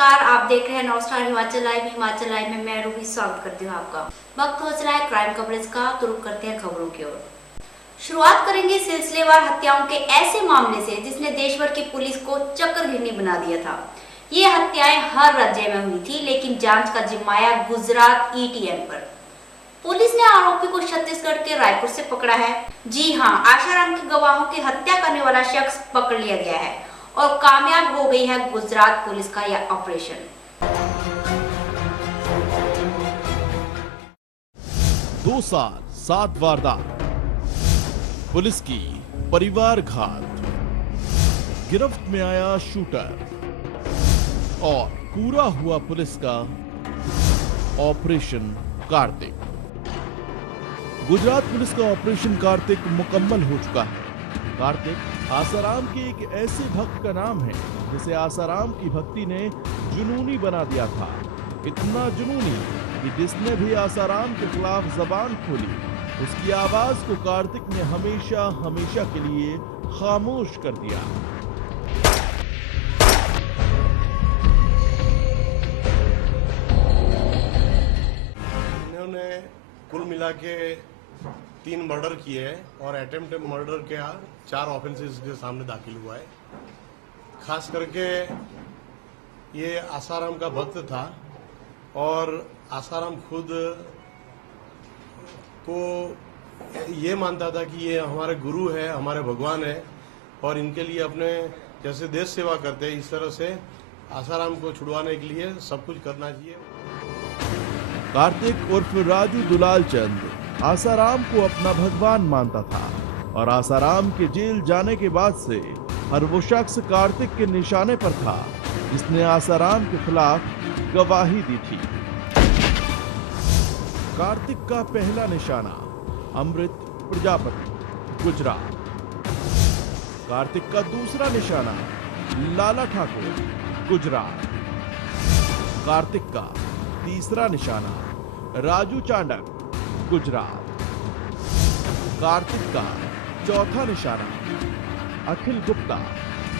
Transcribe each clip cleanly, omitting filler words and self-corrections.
नमस्कार, आप देख रहे हैं नॉस्टार हिमाचल लाइव में मैं रूही स्वागत करती हूँ आपका। वक्त हो चला है क्राइम कवरेज का, तो रुक करते हैं खबरों की ओर। शुरुआत करेंगे सिलसिलेवार हत्याओं के ऐसे मामले से जिसने देश भर की पुलिस को चक्करघिरनी बना दिया था। ये हत्याएं हर राज्य में हुई थी, लेकिन जांच का जिम्माया गुजरात ईटीएम पर। पुलिस ने आरोपी को छत्तीसगढ़ के रायपुर से पकड़ा है। जी हाँ, आसाराम के गवाहों की हत्या करने वाला शख्स पकड़ लिया गया है और कामयाब हो गई है गुजरात पुलिस का यह ऑपरेशन। 2 साल 7 वारदात, पुलिस की परिवार घात, गिरफ्त में आया शूटर और पूरा हुआ पुलिस का ऑपरेशन कार्तिक। गुजरात पुलिस का ऑपरेशन कार्तिक मुकम्मल हो चुका है। कार्तिक आसाराम के एक ऐसे भक्त का नाम है जिसे आसाराम की भक्ति ने जुनूनी बना दिया था। इतना जुनूनी कि जिसने भी आसाराम के खिलाफ जबान खोली, उसकी आवाज को कार्तिक ने हमेशा हमेशा के लिए खामोश कर दिया। इन्होंने कुल मिला के 3 मर्डर किए हैं और अटेम्प्ट मर्डर के 4 ऑफेंसेस के सामने दाखिल हुआ है। खास करके ये आसाराम का भक्त था और आसाराम खुद को ये मानता था कि ये हमारे गुरु है, हमारे भगवान है और इनके लिए अपने जैसे देश सेवा करते हैं, इस तरह से आसाराम को छुड़वाने के लिए सब कुछ करना चाहिए। कार्तिक उर्फ राजू दुलाल चंद आसाराम को अपना भगवान मानता था और आसाराम के जेल जाने के बाद से हर वो शख्स कार्तिक के निशाने पर था जिसने आसाराम के खिलाफ गवाही दी थी। कार्तिक का पहला निशाना अमृत प्रजापति गुजरात। कार्तिक का दूसरा निशाना लाला ठाकुर गुजरात। कार्तिक का तीसरा निशाना राजू चांडक गुजरात। कार्तिक का चौथा निशाना अखिल गुप्ता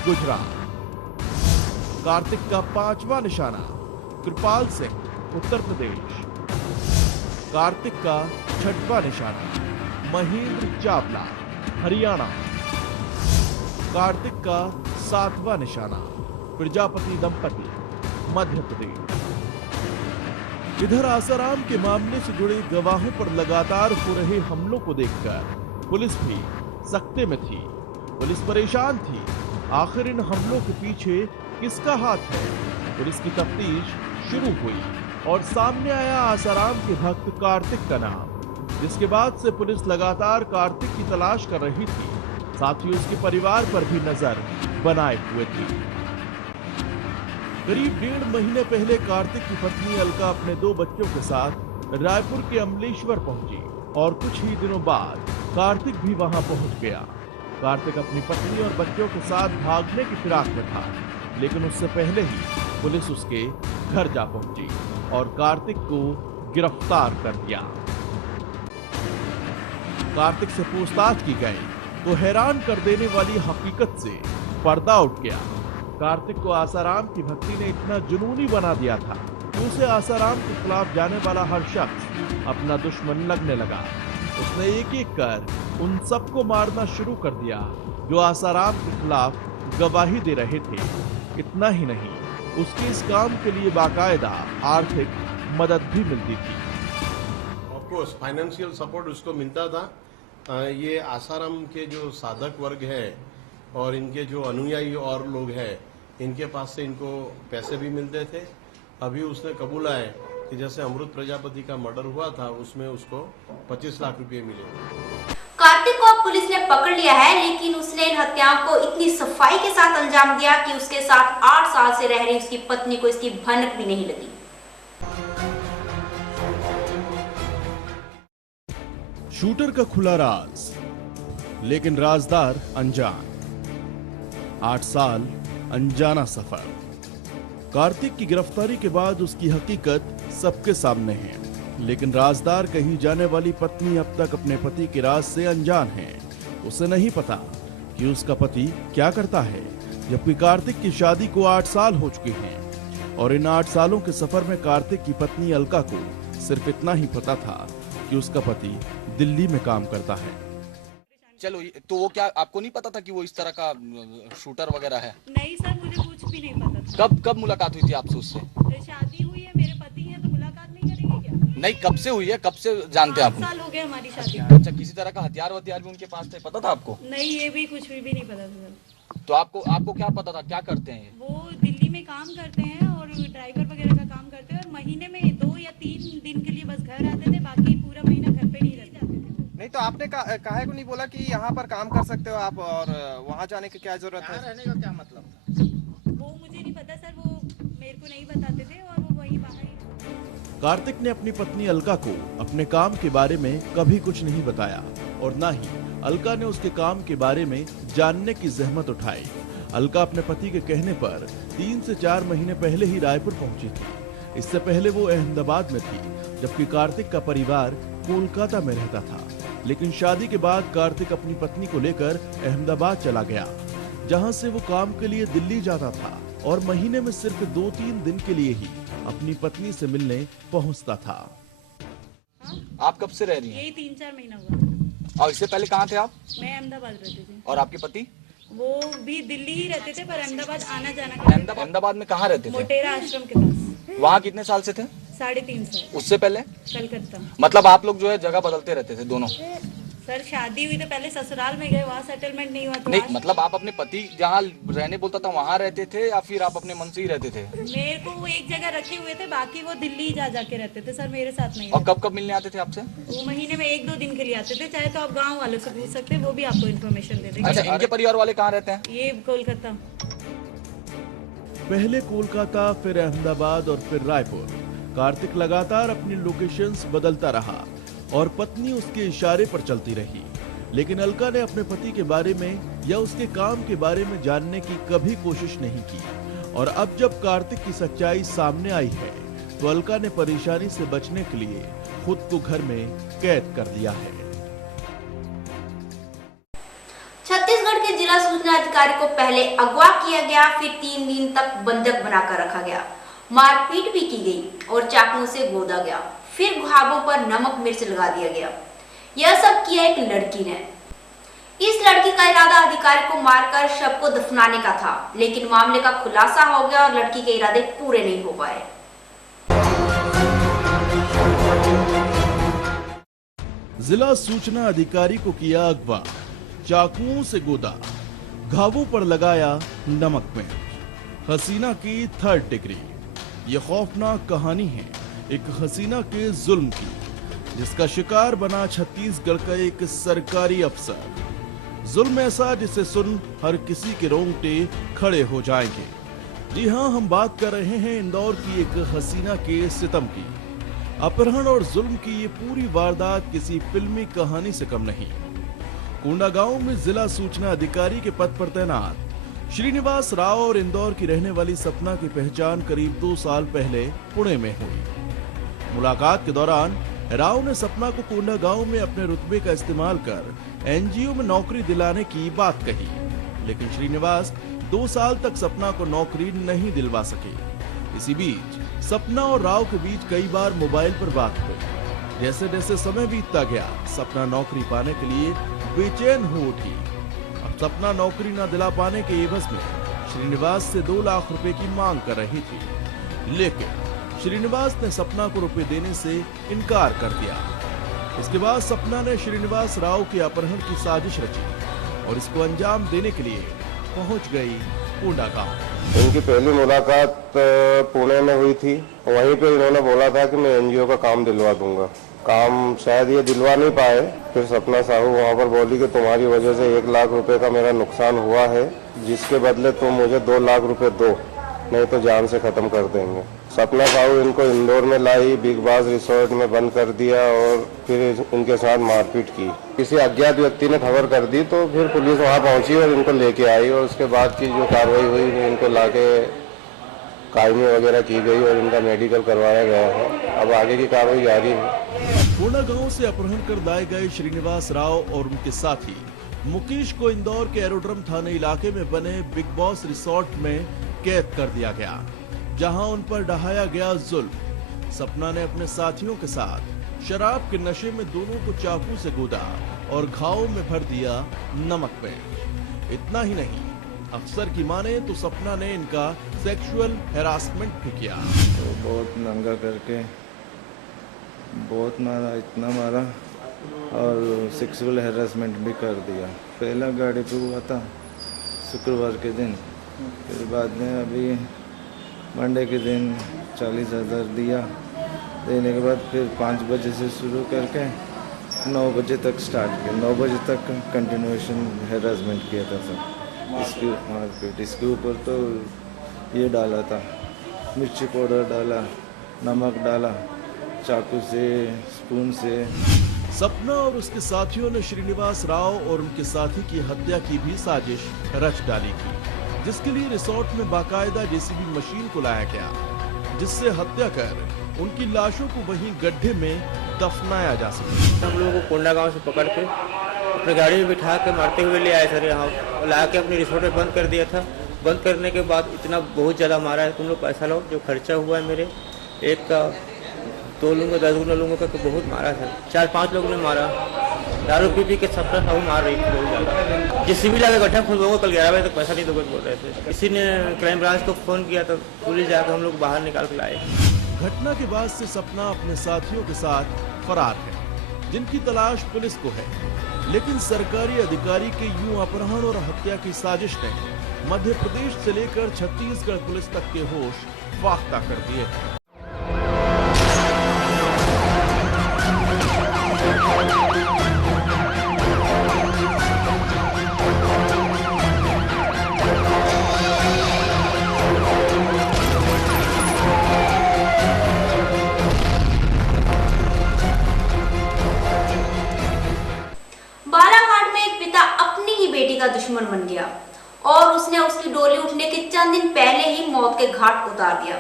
गुजरात। कार्तिक का 5वां निशाना कृपाल सिंह उत्तर प्रदेश। कार्तिक का 6वां निशाना महेंद्र चावला हरियाणा। कार्तिक का 7वां निशाना प्रजापति दंपति मध्य प्रदेश। इधर आसाराम के मामले से जुड़े गवाहों पर लगातार हो रहे हमलों को देखकर पुलिस भी सख्ते में थी। पुलिस परेशान थी, आखिर इन हमलों के पीछे किसका हाथ है। पुलिस की तफ्तीश शुरू हुई और सामने आया आसाराम के भक्त कार्तिक का नाम, जिसके बाद से पुलिस लगातार कार्तिक की तलाश कर रही थी, साथ ही उसके परिवार पर भी नजर बनाए हुए थी। करीब 1.5 महीने पहले कार्तिक की पत्नी अलका अपने 2 बच्चों के साथ रायपुर के अमलेश्वर पहुंची और कुछ ही दिनों बाद कार्तिक भी वहां पहुंच गया। कार्तिक अपनी पत्नी और बच्चों के साथ भागने की फिराक में था, लेकिन उससे पहले ही पुलिस उसके घर जा पहुंची और कार्तिक को गिरफ्तार कर दिया। कार्तिक से पूछताछ की गई तो हैरान कर देने वाली हकीकत से पर्दा उठ गया। कार्तिक को आसाराम की भक्ति ने इतना जुनूनी बना दिया था कि उसे आसाराम के खिलाफ जाने वाला हर शख्स अपना दुश्मन लगने लगा। उसने एक एक कर उन सबको मारना शुरू कर दिया जो आसाराम के खिलाफ गवाही दे रहे थे। इतना ही नहीं, उसके इस काम के लिए बाकायदा आर्थिक मदद भी मिलती थी। ऑफ कोर्स फाइनेंशियल सपोर्ट उसको मिलता था। ये आसाराम के जो साधक वर्ग है और इनके जो अनुयायी और लोग हैं, इनके पास से इनको पैसे भी मिलते थे। अभी उसने कबूला है कि जैसे अमृत प्रजापति का मर्डर हुआ था, उसमें उसको 25 लाख रुपए मिले। कार्तिक को अब पुलिस ने पकड़ लिया है, लेकिन उसने इन हत्याओं को इतनी सफाई के साथ अंजाम दिया कि उसके साथ 8 साल से रह रही उसकी पत्नी को इसकी भनक भी नहीं लगी। शूटर का खुला राज, लेकिन राजदार अनजान। 8 साल अनजाना सफर। कार्तिक की गिरफ्तारी के बाद उसकी हकीकत सबके सामने है, लेकिन राजदार कही जाने वाली पत्नी अब तक अपने पति के राज से अनजान है। उसे नहीं पता कि उसका पति क्या करता है, जबकि कार्तिक की शादी को 8 साल हो चुके हैं और इन 8 सालों के सफर में कार्तिक की पत्नी अलका को सिर्फ इतना ही पता था कि उसका पति दिल्ली में काम करता है। चलो, तो वो क्या आपको नहीं पता था कि वो इस तरह का शूटर वगैरह है? नहीं सर, मुझे कुछ भी नहीं पता था। कब मुलाकात हुई थी आपसे उससे? शादी हुई है, मेरे पति हैं, तो मुलाकात नहीं करेंगे क्या? नहीं, कब से हुई है, कब से जानते हैं 5 आप? साल हो गए हमारी शादी। अच्छा, किसी तरह का हथियार वथियार भी उनके पास थे, पता था आपको? नहीं, ये भी कुछ भी नहीं पता था सर। तो आपको क्या पता था, क्या करते हैं ये? वो दिल्ली में काम करते हैं और ड्राइवर वगैरह का काम करते हैं, और महीने में 2 या 3 दिन के लिए बस घर आते थे, बाकी पूरा महीना घर पे नहीं रहते थे। नहीं तो आपने काहे को नहीं बोला कि यहाँ पर काम कर सकते हो आप और वहाँ जाने की क्या जरूरत है? रहने का क्या मतलब था? वो मुझे नहीं पता सर, वो मेरे को नहीं बताते थे और वो वहीं बाहर ही। कार्तिक ने अपनी पत्नी अलका को अपने काम के बारे में कभी कुछ नहीं बताया और न ही अलका ने उसके काम के बारे में जानने की जहमत उठाई। अलका अपने पति के कहने पर 3 से 4 महीने पहले ही रायपुर पहुंची थी। इससे पहले वो अहमदाबाद में थी, जबकि कार्तिक का परिवार कोलकाता में रहता था। लेकिन शादी के बाद कार्तिक अपनी पत्नी को लेकर अहमदाबाद चला गया, जहां से वो काम के लिए दिल्ली जाता था और महीने में सिर्फ 2-3 दिन के लिए ही अपनी पत्नी से मिलने पहुंचता था। आप कब से रह रही हैं? यही 3-4 महीना हुआ। और इससे पहले कहाँ थे आप? मैं अहमदाबाद रहती थी। और आपके पति? वो भी दिल्ली ही रहते थे, पर अहमदाबाद आना जाना करते थे। अहमदाबाद में कहाँ रहते थे? मोटेरा आश्रम के पास। वहाँ कितने साल से थे? 3.5 साल। उससे पहले? कलकत्ता। मतलब आप लोग जो है जगह बदलते रहते थे दोनों? सर शादी हुई तो पहले ससुराल में गए, वहाँ सेटलमेंट नहीं हुआ तो नहीं, मतलब आप अपने पति जहाँ रहने बोलता था वहाँ रहते थे या फिर आप अपने मन से ही रहते थे? मेरे को वो एक जगह रखे हुए थे, बाकी वो दिल्ली जा जाके रहते थे सर, मेरे साथ नहीं और रहते। कब मिलने आते थे आपसे? वो महीने में 1-2 दिन के लिए आते थे। चाहे तो आप गांव वालों से पूछ सकते हैं, वो भी आपको इन्फॉर्मेशन दे देंगे। अच्छा, इनके परिवार वाले कहाँ रहते हैं? ये कोलकाता। पहले कोलकाता, फिर अहमदाबाद और फिर रायपुर। कार्तिक लगातार अपनी लोकेशंस बदलता रहा और पत्नी उसके इशारे पर चलती रही। लेकिन अलका ने अपने पति के बारे में या उसके काम के बारे में जानने की कभी कोशिश नहीं की। और अब जब कार्तिक की सच्चाई सामने आई है तो अलका ने परेशानी से बचने के लिए खुद को घर में कैद कर लिया है। छत्तीसगढ़ के जिला सूचना अधिकारी को पहले अगवा किया गया, फिर 3 दिन तक बंधक बनाकर रखा गया, मारपीट भी की गई और चाकुओं से गोदा गया, फिर घावों पर नमक मिर्च लगा दिया गया। यह सब किया एक लड़की ने। इस लड़की का इरादा अधिकारी को मारकर शव को दफनाने का था, लेकिन मामले का खुलासा हो गया और लड़की के इरादे पूरे नहीं हो पाए। जिला सूचना अधिकारी को किया अगवा, चाकुओं से गोदा, घावों पर लगाया नमक मिर्च। हसीना की 3rd डिग्री। ये खौफनाक कहानी है एक हसीना के जुल्म की, जिसका शिकार बना छत्तीसगढ़ का एक सरकारी अफसर। जुल्म ऐसा जिसे सुन हर किसी के रोंगटे खड़े हो जाएंगे। जी हां, हम बात कर रहे हैं इंदौर की एक हसीना के सितम की। अपहरण और जुल्म की ये पूरी वारदात किसी फिल्मी कहानी से कम नहीं। कोंडागांव में जिला सूचना अधिकारी के पद पर तैनात श्रीनिवास राव और इंदौर की रहने वाली सपना की पहचान करीब 2 साल पहले पुणे में हुई। मुलाकात के दौरान राव ने सपना को कोंडागांव में अपने रुतबे का इस्तेमाल कर एनजीओ में नौकरी दिलाने की बात कही, लेकिन श्रीनिवास 2 साल तक सपना को नौकरी नहीं दिलवा सके। इसी बीच सपना और राव के बीच कई बार मोबाइल पर बात हुई। जैसे जैसे समय बीतता गया, सपना नौकरी पाने के लिए बेचैन हो उठी। अब सपना नौकरी न दिला पाने के एवज में श्रीनिवास से 2 लाख रुपए की मांग कर रही थी, लेकिन श्रीनिवास ने सपना को रुपए देने से इनकार कर दिया। इसके बाद सपना ने श्रीनिवास राव के अपहरण की साजिश रची और इसको अंजाम देने के लिए पहुंच गई कोंडागांव। इनकी पहली मुलाकात पुणे में हुई थी। वहीं पे इन्होंने बोला था कि मैं एनजीओ का काम दिलवा दूंगा। काम शायद ये दिलवा नहीं पाए। फिर सपना साहू वहाँ पर बोली कि तुम्हारी वजह से 1 लाख रुपए का मेरा नुकसान हुआ है, जिसके बदले तुम मुझे 2 लाख रुपए दो, नहीं तो जान से खत्म कर देंगे। सपना साहू इनको इंदौर में लाई, बिग बास रिसोर्ट में बंद कर दिया और फिर इनके साथ मारपीट की। किसी अज्ञात व्यक्ति ने खबर कर दी तो फिर पुलिस वहां पहुंची और इनको लेके आई और उसके बाद की जो कार्रवाई हुई इनको लाके कायमी वगैरह की गई और इनका मेडिकल करवाया गया है। अब आगे की कार्रवाई जारी है। कोंडागांव से अपहरण कर लाए गए श्रीनिवास राव और उनके साथी मुकेश को इंदौर के एरोड्रम थाने इलाके में बने बिग बॉस रिसोर्ट में कैद कर दिया गया, जहां उन पर ढहाया गया जुल्म। सपना ने अपने साथियों के साथ शराब के नशे में दोनों को चाकू से गोदा और घावों में भर दिया नमक में। इतना ही नहीं, अफसर की माने तो सपना ने इनका सेक्सुअल हैरासमेंट भी किया। तो बहुत नंगा करके बहुत मारा, इतना मारा और सेक्सुअल हैरासमेंट भी कर दिया। पहला गाड़ी पे हुआ था शुक्रवार के दिन, फिर बाद में अभी मंडे के दिन 40,000 दिया। देने के बाद फिर 5 बजे से शुरू करके 9 बजे तक स्टार्ट किया। 9 बजे तक कंटिन्यूएशन हैरासमेंट किया था सर। इसकी मारपीट, इसके ऊपर तो ये डाला था, मिर्ची पाउडर डाला, नमक डाला, चाकू से, स्पून से। सपना और उसके साथियों ने श्रीनिवास राव और उनके साथी की हत्या की भी साजिश रच डाली थी, जिसके लिए रिसोर्ट में बाकायदा जेसीबी मशीन को लाया गया, जिससे हत्या कर उनकी लाशों को वहीं गड्ढे में दफनाया जा सके। हम लोगों को कोंडा गांव से पकड़ के अपने गाड़ी में बिठा के मारते हुए ले आए सर। यहाँ ला के अपने रिसोर्ट में बंद कर दिया था। बंद करने के बाद इतना बहुत ज़्यादा मारा है, तुम लोग पैसा लो, जो खर्चा हुआ है मेरे एक का 2 लूँगा 10 गुना लूँगा का, तो बहुत मारा सर। 4-5 लोगों ने मारा। दारू पी के सपना साहू मार रही थी बहुत ज़्यादा। जिस भी लगे गड्ढा खुलवाऊंगा, कल 11 बजे तक पैसा नहीं दोगे बोल रहे थे। किसी ने क्राइम ब्रांच को फ़ोन किया तो पुलिस जाकर हम लोग बाहर निकाल के लाए। घटना के बाद से सपना अपने साथियों के साथ फरार है, जिनकी तलाश पुलिस को है। लेकिन सरकारी अधिकारी के यूं अपहरण और हत्या की साजिश ने मध्य प्रदेश से लेकर छत्तीसगढ़ पुलिस तक के होश फाख्ता कर दिए हैं। बालाघाट में एक पिता अपनी ही बेटी का दुश्मन बन गया और उसने उसकी डोली उठने के चंद दिन पहले ही मौत के घाट उतार दिया।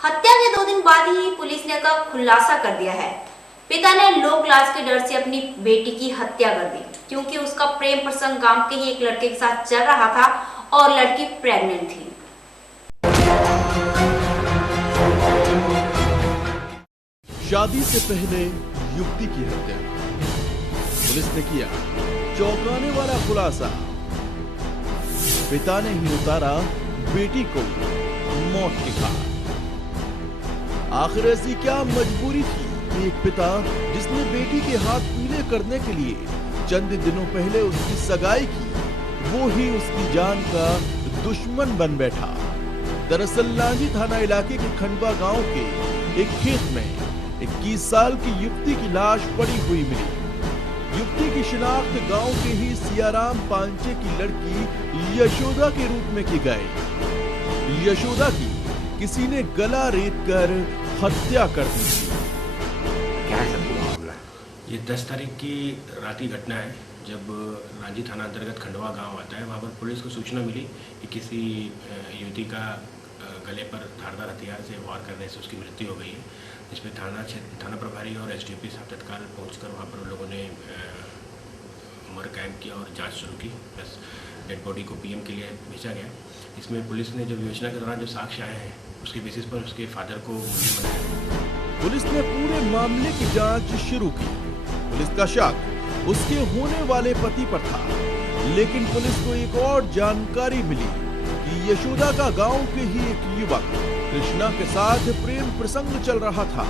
हत्या के 2 दिन बाद ही पुलिस ने का खुलासा कर दिया है। पिता ने लोक लाज के डर से अपनी बेटी की हत्या कर दी, क्योंकि उसका प्रेम प्रसंग गांव के ही एक लड़के के साथ चल रहा था और लड़की प्रेग्नेंट थी। शादी से पहले युवती की हत्या, पुलिस ने किया चौंकाने वाला खुलासा। पिता ने ही उतारा बेटी को मौत के घाट। आखिर ऐसी क्या मजबूरी थी कि एक पिता जिसने बेटी के हाथ पीले करने के लिए चंद दिनों पहले उसकी सगाई की, वो ही उसकी जान का दुश्मन बन बैठा। दरअसल लांजी थाना इलाके के खंडवा गांव के एक खेत में 21 साल की युवती की लाश पड़ी हुई मिली। युवती की शिनाख्त गांव के ही सियाराम पांचे की लड़की यशोदा के रूप में की गई। यशोदा की किसी ने गला रेत कर हत्या कर दी थी। क्या है सब पूरा मामला? ये 10 तारीख की रात की घटना है, जब लांजी थाना अंतर्गत खंडवा गांव आता है। वहाँ पर पुलिस को सूचना मिली कि किसी युवती का गले पर धारदार हथियार से वार करने से उसकी मृत्यु हो गई है। जिसमें थाना प्रभारी और एसडीओपी साहब तत्काल पहुंचकर वहाँ पर उन लोगों ने उम्र कायम किया और जांच शुरू की। प्लस डेड बॉडी को पीएम के लिए भेजा गया। इसमें पुलिस ने जब योजना के दौरान जो साक्ष्य आए हैं, उसके बेसिस पर उसके फादर को मुलजिम बनाया। पुलिस ने पूरे मामले की जांच शुरू की। पुलिस का शक उसके होने वाले पति पर था, लेकिन पुलिस को एक और जानकारी मिली कि यशोदा का गांव के ही एक युवक कृष्णा के साथ प्रेम प्रसंग चल रहा था।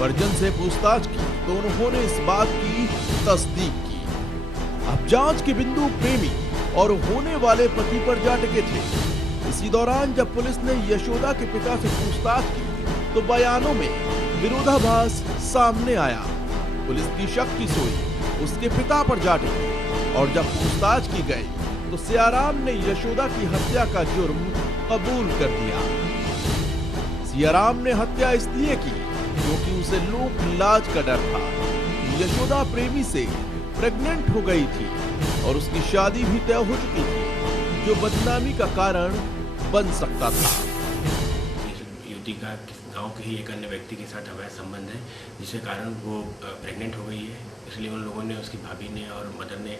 परिजन से पूछताछ की तो उन्होंने इस बात की तस्दीक की। अब जांच के बिंदु प्रेमी और होने वाले पति पर जा टिके थे। इसी दौरान जब पुलिस ने यशोदा के पिता से पूछताछ की तो बयानों में विरोधाभास सामने आया। पुलिस की शक की सुई उसके पिता पर जा टिकी और जब पूछताछ की गई तो सियाराम ने यशोदा की हत्या का जुर्म कबूल कर दिया। सियाराम ने हत्या इसलिए की क्योंकि उसे लोक लाज का डर था। यशोदा प्रेमी से प्रेग्नेंट हो गई थी और उसकी शादी भी तय हो चुकी थी, जो बदनामी का कारण बन सकता था। युवती का गांव के ही एक अन्य व्यक्ति के साथ अवैध संबंध है, जिसके कारण वो प्रेग्नेंट हो गई है। इसलिए उन लोगों ने, उसकी भाभी ने और मदर ने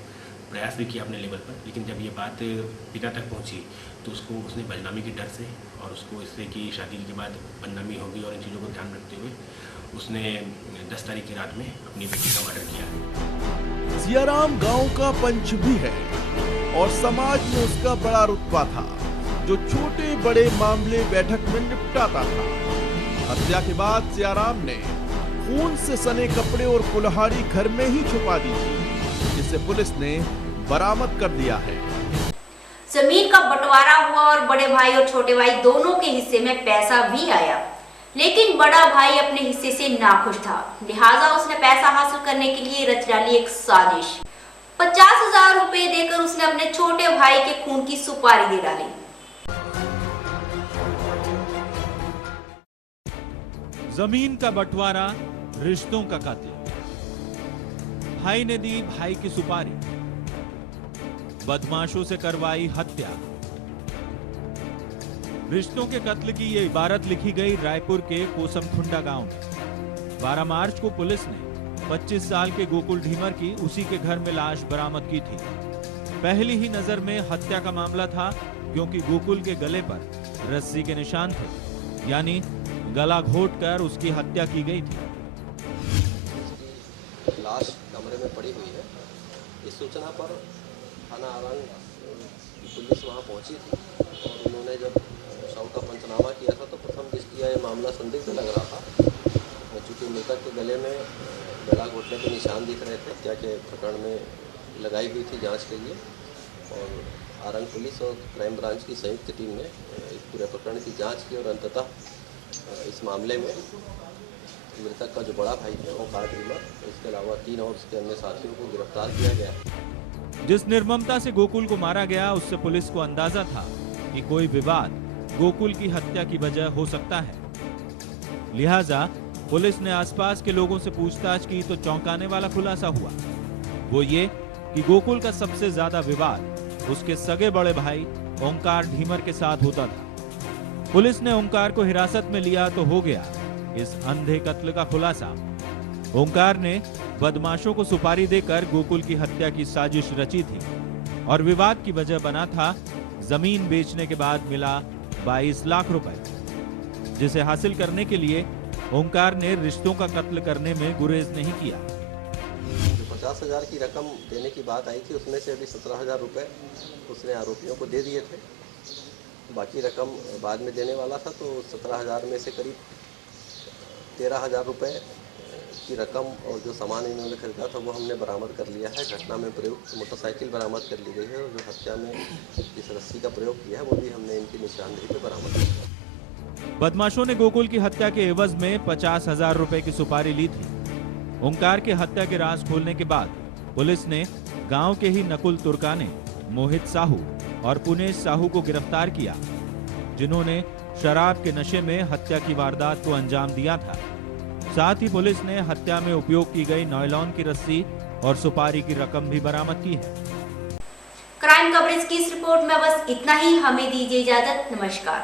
प्रयास भी किया अपने लेवल पर, लेकिन जब ये बात पिता तक पहुंची तो उसने बदनामी के डर से और उसको इससे कि शादी के बाद बदनामी होगी और इन चीज़ों को ध्यान रखते हुए उसने 10 तारीख की रात में अपनी बेटी का मर्डर किया। सियाराम गांव का पंच भी है और समाज में उसका बड़ा रुतबा था, जो छोटे बड़े मामले बैठक में निपटाता था। हत्या के बाद सियाराम ने खून से सने कपड़े और कुल्हाड़ी घर में ही छुपा दी थी, जिसे पुलिस ने बरामद कर दिया है। जमीन का बंटवारा हुआ और बड़े भाई और छोटे भाई दोनों के हिस्से में पैसा भी आया, लेकिन बड़ा भाई अपने हिस्से से नाखुश था, लिहाजा उसने पैसा हासिल करने के लिए रच डाली एक साजिश। 50,000 रुपए देकर उसने अपने छोटे भाई के खून की सुपारी दे डाली। जमीन का बंटवारा, रिश्तों का कत्ल। भाई ने दी भाई की सुपारी, बदमाशों से करवाई हत्या। रिश्तों के कत्ल की यह इबारत लिखी गई रायपुर के कोसमखुंडा गांव में। 12 मार्च को पुलिस ने 25 साल के गोकुल ढीमर की उसी के घर में लाश बरामद की थी। पहली ही नजर में हत्या का मामला था, क्योंकि गोकुल के गले पर रस्सी के निशान थे, यानी गला घोटकर उसकी हत्या की गई थी। लाश कमरे में पड़ी हुई है। इस सूचना पर थाना आरंग पुलिस वहां पहुंची थी और उन्होंने जब शव का पंचनामा किया था तो प्रथम दृष्टया ये मामला संदिग्ध लग रहा था, चूँकि मृतक के गले में गला घोटने के निशान दिख रहे थे। हत्या के प्रकरण में लगाई हुई थी जांच के लिए, और आरंग पुलिस और क्राइम ब्रांच की संयुक्त टीम ने इस पूरे प्रकरण की जाँच की और अंततः इस मामले में मृतक का जो बड़ा भाई है ओंकार ढीमर, इसके अलावा 3 और उसके अन्य साथियों को गिरफ्तार किया गया। जिस निर्ममता से गोकुल को मारा गया, उससे पुलिस को अंदाजा था कि कोई विवाद गोकुल की हत्या की वजह हो सकता है। लिहाजा पुलिस ने आसपास के लोगों से पूछताछ की तो चौंकाने वाला खुलासा हुआ। वो ये कि गोकुल का सबसे ज्यादा विवाद उसके सगे बड़े भाई ओंकार ढीमर के साथ होता था। पुलिस ने ओंकार को हिरासत में लिया तो हो गया इस अंधे कत्ल का खुलासा। ओंकार ने बदमाशों को सुपारी देकर गोकुल की हत्या की साजिश रची थी और विवाद की वजह बना था जमीन बेचने के बाद मिला 22 लाख रुपए, जिसे हासिल करने के लिए ओंकार ने रिश्तों का कत्ल करने में गुरेज नहीं किया। जो 50,000 की रकम देने की बात आई थी, उसमें से अभी 17,000 रुपए उसने आरोपियों को दे दिए थे। बाकी रकम बाद में देने वाला था, तो 17,000 में से करीब 13,000 रुपए की रकम और जो सामान इन्होंने खरीदा था वो हमने बरामद कर लिया है। घटना में प्रयुक्त मोटरसाइकिल बरामद कर ली गई है और जो हत्या में इस रस्सी का प्रयोग किया है वो भी हमने इनकी निशानदेही पे बरामद किया। बदमाशों ने गोकुल की हत्या के एवज में 50,000 रुपए की सुपारी ली थी। ओंकार के हत्या के राज खोलने के बाद पुलिस ने गांव के ही नकुल तुर्काने, मोहित साहू और पुनेश साहू को गिरफ्तार किया, जिन्होंने शराब के नशे में हत्या की वारदात को अंजाम दिया था। साथ ही पुलिस ने हत्या में उपयोग की गई नायलॉन की रस्सी और सुपारी की रकम भी बरामद की है। क्राइम कवरेज की इस रिपोर्ट में बस इतना ही। हमें दीजिए इजाजत। नमस्कार।